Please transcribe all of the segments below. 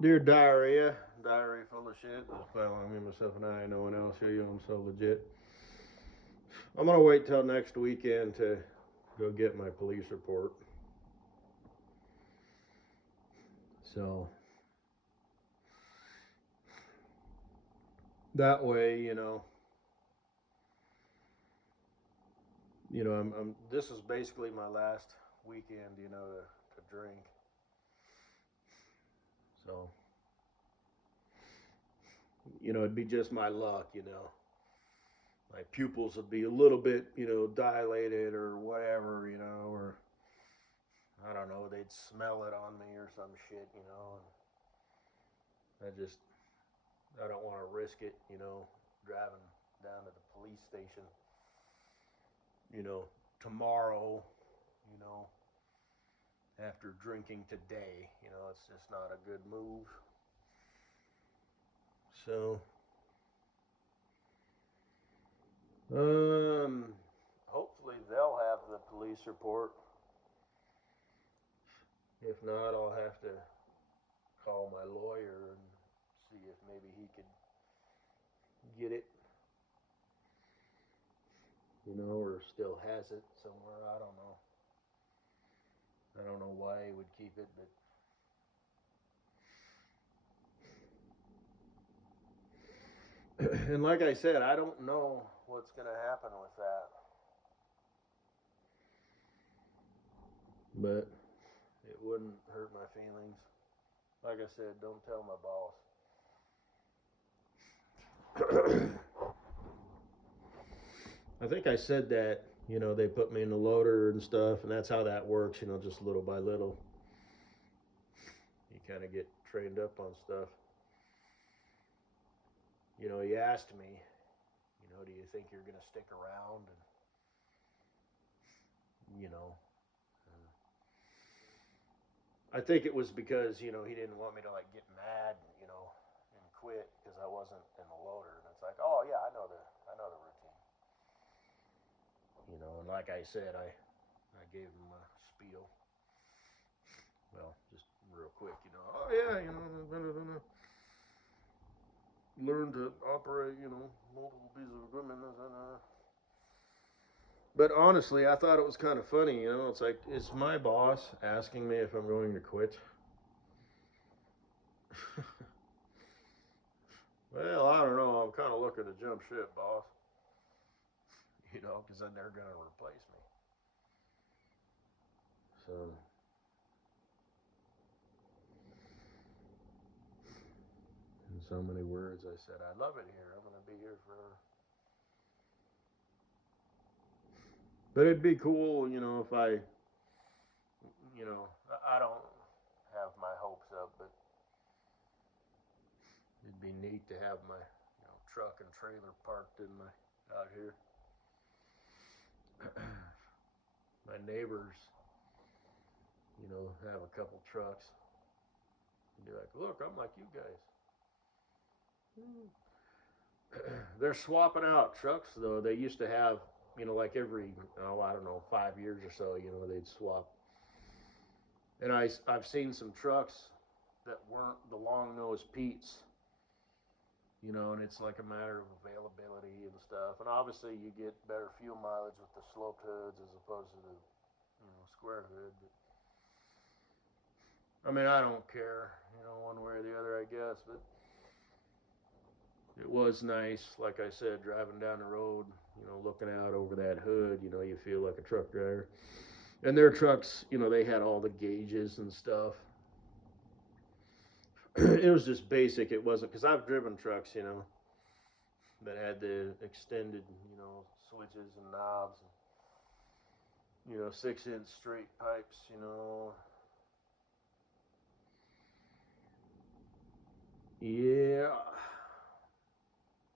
Dear diary full of shit. Just plowing me, myself, and I. No one else here. You know, I'm so legit. I'm gonna wait till next weekend to go get my police report. So that way, I'm. This is basically my last weekend, to drink. So, it'd be just my luck, My pupils would be a little bit, dilated or whatever, or I don't know, they'd smell it on me or some shit, And I don't want to risk it, driving down to the police station, you know, tomorrow, you know, after drinking today. It's just not a good move. So, um, hopefully they'll have the police report. If not, I'll have to call my lawyer and see if maybe he could get it, or still has it somewhere. I don't know. I don't know why he would keep it, but and like I said, I don't know what's going to happen with that. But it wouldn't hurt my feelings. Like I said, don't tell my boss. I think I said that, they put me in the loader and stuff, and that's how that works, just little by little. You kind of get trained up on stuff. He asked me, do you think you're going to stick around? And, I think it was because, he didn't want me to, like, get mad, and quit because I wasn't in the loader. And it's like, oh, yeah, I know the routine. And like I said, I gave him a spiel. Well, just real quick, oh yeah, learn to operate, multiple pieces of equipment. But honestly, I thought it was kind of funny, It's like, is my boss asking me if I'm going to quit? Well, I don't know. I'm kind of looking to jump ship, boss. Because then they're going to replace me. So, in so many words, I said, I love it here. I'm going to be here forever. But it'd be cool, if I don't have my hopes up, but it'd be neat to have my, truck and trailer parked in my out here. My neighbors, have a couple trucks. And be like, look, I'm like you guys. They're swapping out trucks though. They used to have, like every, I don't know, 5 years or so, they'd swap. And I've seen some trucks that weren't the long nosed Pete's, and it's like a matter of availability and stuff. And obviously, you get better fuel mileage with the sloped hoods as opposed to the, square hood. But I mean, I don't care, one way or the other, I guess. But it was nice, like I said, driving down the road, looking out over that hood. You feel like a truck driver. And their trucks, they had all the gauges and stuff. It was just basic. It wasn't because I've driven trucks, that had the extended, switches and knobs, and 6-inch straight pipes, Yeah,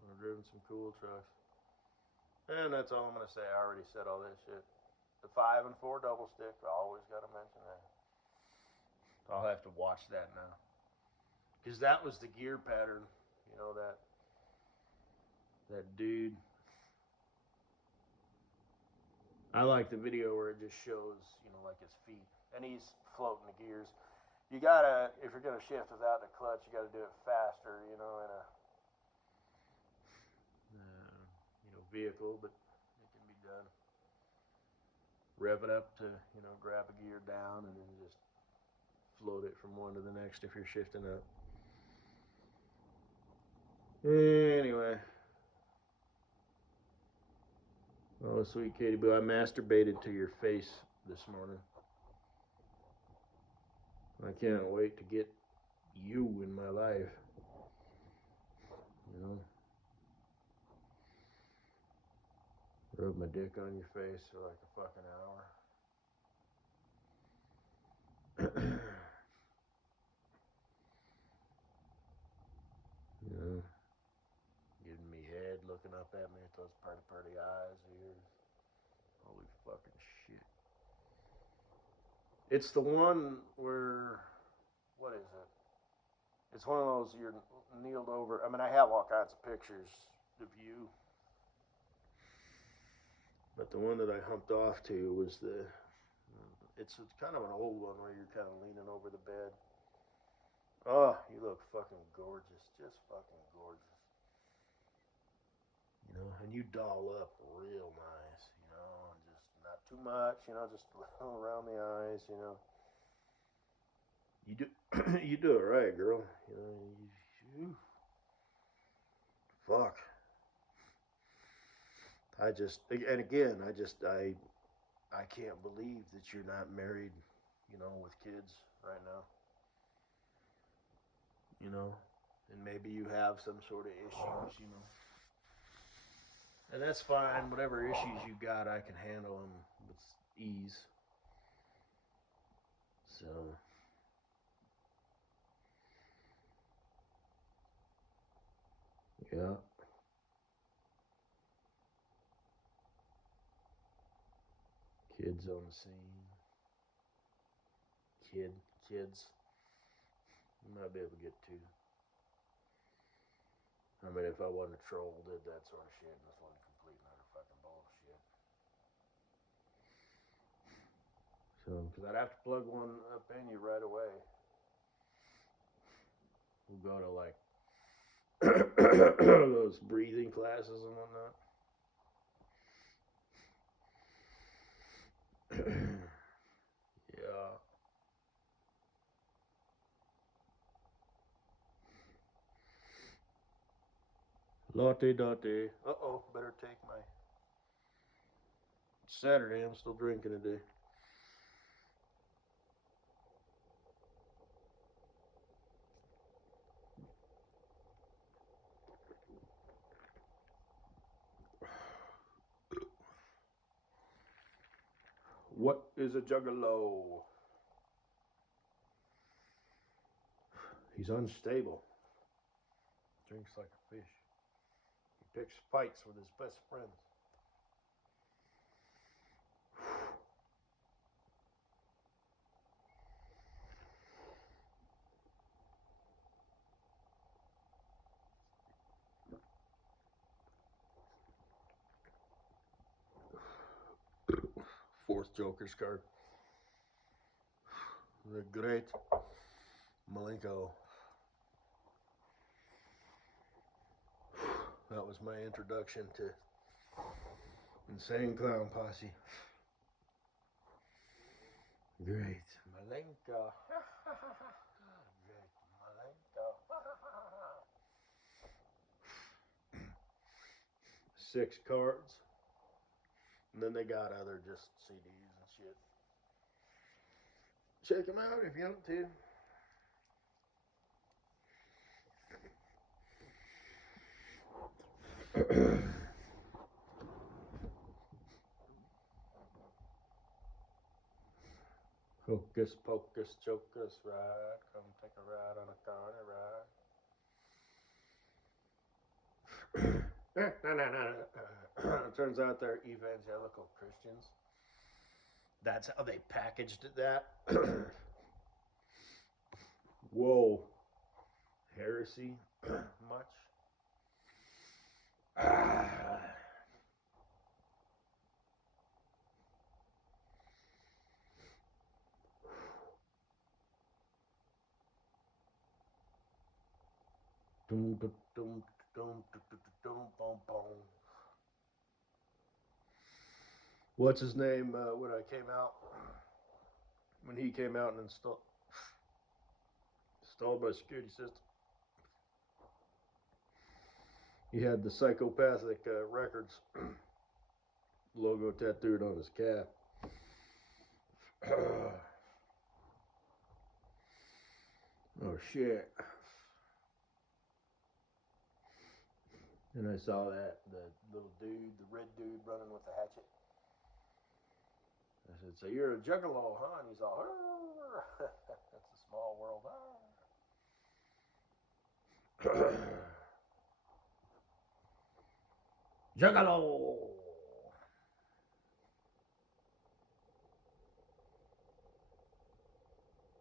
I've driven some cool trucks, and that's all I'm gonna say. I already said all that shit. The 5 and 4 double stick. I always gotta mention that. I'll have to watch that now because that was the gear pattern. That dude. I like the video where it just shows, like his feet, and he's floating the gears. you gotta, if you're gonna shift without the clutch, you gotta do it faster, you know, in a vehicle, but it can be done. Rev it up to, grab a gear down and then just float it from one to the next if you're shifting up. Anyway. Oh, sweet Katie Boo, I masturbated to your face this morning. I can't wait to get you in my life. Rub my dick on your face for like a fucking hour. Giving me head, looking up at me with those pretty eyes of yours. Holy fucking shit. It's the one where, what is it? It's one of those you're kneeled over. I mean, I have all kinds of pictures of you. But the one that I humped off to was it's kind of an old one where you're kind of leaning over the bed. Oh, you look fucking gorgeous. Just fucking gorgeous. And you doll up real nice, and just not too much, just a little around the eyes, You do it right, girl. Fuck. I can't believe that you're not married, with kids right now. And maybe you have some sort of issues, And that's fine. Whatever issues you got, I can handle them with ease. So, yeah. Kids on the scene. Kids. You might be able to get two. I mean, if I wasn't a troll, did that sort of shit, this wasn't complete and utter fucking bullshit. So, because I'd have to plug one up in you right away. We'll go to like those breathing classes and whatnot. Yeah. Latte. Uh-oh, better take my... It's Saturday, I'm still drinking today. What is a juggalo? He's unstable. Drinks like a fish. He picks fights with his best friends. Fourth Joker's card. The great Malenko. That was my introduction to Insane Clown Posse. Great Malenko. Great Malenko. 6 cards. And then they got other just CDs and shit. Check them out if you want to. Hocus pocus chocus ride. Come take a ride on a carny ride. It turns out they're evangelical Christians. That's how they packaged that. Whoa. Heresy. Much. Dum, dum, dum, dum, dum, dum, dum, bum, bum. What's his name? When I came out, when he came out and installed my security system, he had the Psychopathic Records logo tattooed on his calf. Oh shit! And I saw that the little dude, the red dude, running with the hatchet. I said, "So you're a juggalo, huh?" And he's all, "That's a small world." Juggalo.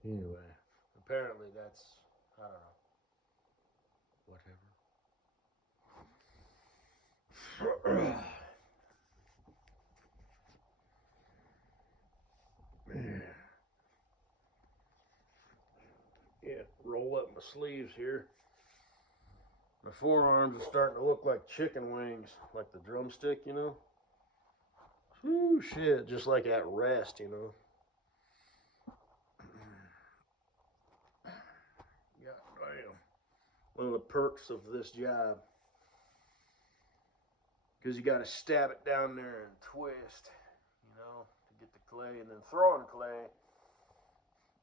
Anyway, apparently that's, I don't know, whatever. Yeah, roll up my sleeves here. My forearms are starting to look like chicken wings, like the drumstick, you know. Whoo, shit, just like at rest, you know. Yeah, damn. One of the perks of this job, because you got to stab it down there and twist, you know, to get the clay, and then throwing clay.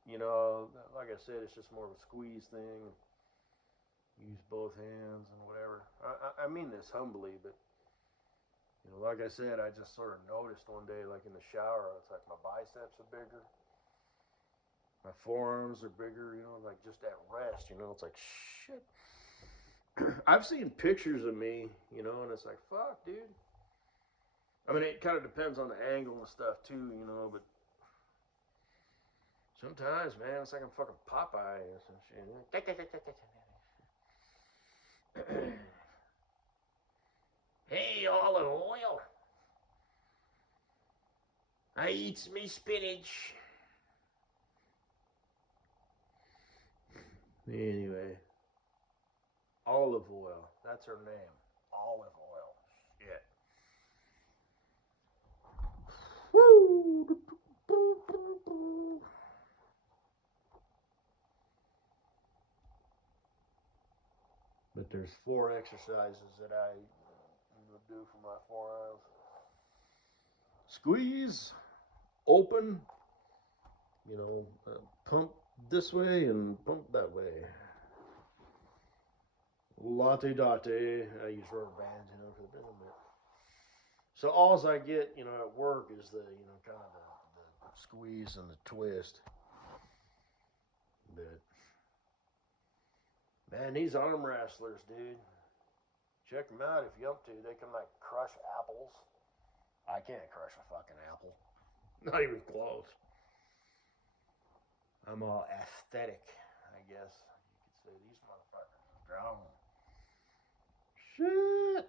You know, like I said, it's just more of a squeeze thing. Use both hands and whatever. I mean this humbly, but you know, like I said, I just sort of noticed one day, like in the shower, it's like my biceps are bigger, my forearms are bigger. You know, like just at rest. You know, it's like shit. I've seen pictures of me, you know, and it's like fuck, dude. I mean, it kind of depends on the angle and stuff too, you know, but sometimes, man, it's like I'm fucking Popeye or some shit. Hey, olive oil. I eats me spinach. Anyway, olive oil. That's her name. Olive oil. Shit. Woo. But there's 4 exercises that I do for my forearms. Squeeze, open, you know, pump this way and pump that way. Latte date. I use rubber bands, you know, for the bend. So alls I get, you know, at work is the, you know, kind of the squeeze and the twist. But man, these arm wrestlers, dude, check them out if you up to. They can like crush apples. I can't crush a fucking apple. Not even close. I'm all aesthetic, I guess you could say. These motherfuckers are strong. Shit.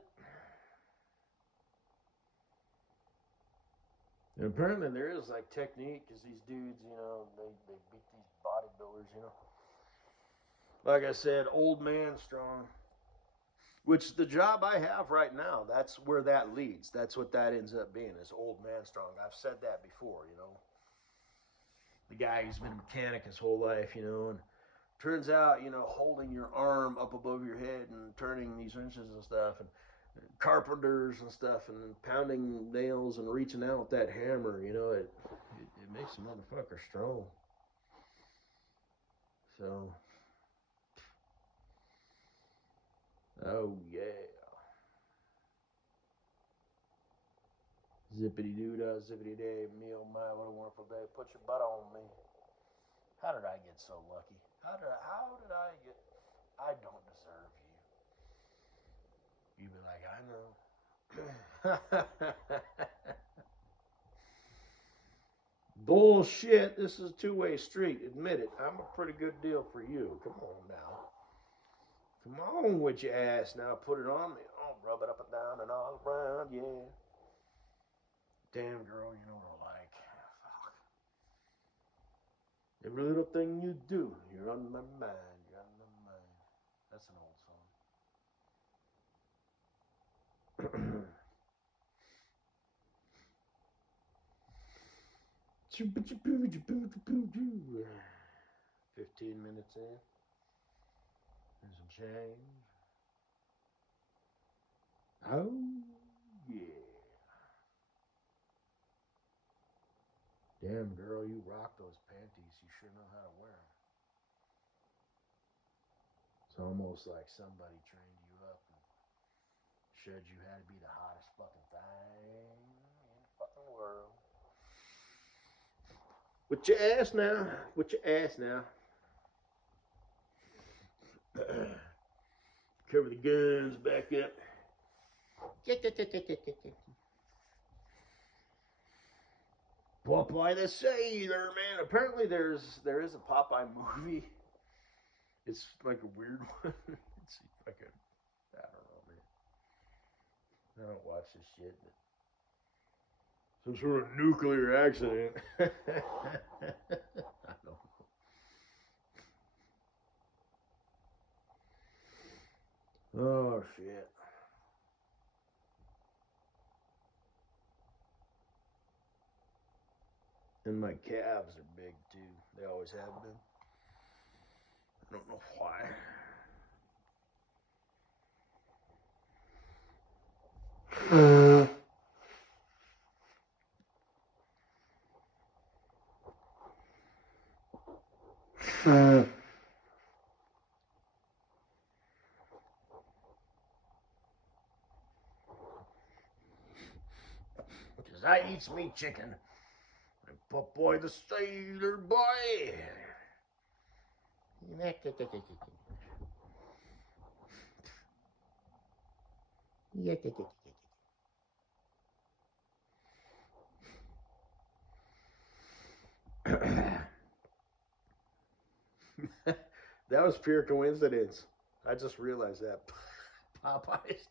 And apparently there is like technique, because these dudes, you know, they beat these bodybuilders, you know. Like I said, old man strong. Which the job I have right now, that's where that leads. That's what that ends up being, is old man strong. I've said that before, you know. The guy who's been a mechanic his whole life, you know, and turns out, you know, holding your arm up above your head and turning these wrenches and stuff, and carpenters and stuff, and pounding nails and reaching out with that hammer, you know, it makes a motherfucker strong. So, oh yeah. Zippity doo dah, zippity day, me oh my, what a wonderful day. Put your butt on me. How did I get so lucky? How did I get? I don't deserve you. You'd be like, I know. Bullshit. This is a two-way street. Admit it. I'm a pretty good deal for you. Come on now. Come on with your ass now. Put it on me. Oh, rub it up and down and all around. Yeah. Damn, girl, you know what I like. Fuck. Every little thing you do, you're on my mind. You're on my mind. That's an old song. $15 in. And some change. Oh, yeah. Damn, girl, you rock those panties. You sure know how to wear them. It's almost like somebody trained you up and showed you how to be the hottest fucking thing in the fucking world. With your ass now. With your ass now. Cover the guns back up. Popeye the Sailor, man. Apparently there is a Popeye movie. It's like a weird one. It's like a, I don't know, man. I don't watch this shit. But some sort of nuclear accident. I don't know. Oh shit. And my calves are big too. They always have been. I don't know why. Because I eats me chicken. And Popeye the Sailor Boy. That was pure coincidence. I just realized that. Popeye's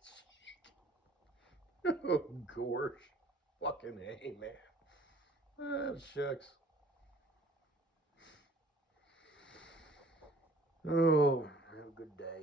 chicken. Oh, gosh. Fucking hey, man. Ah, shucks. Oh, have a good day.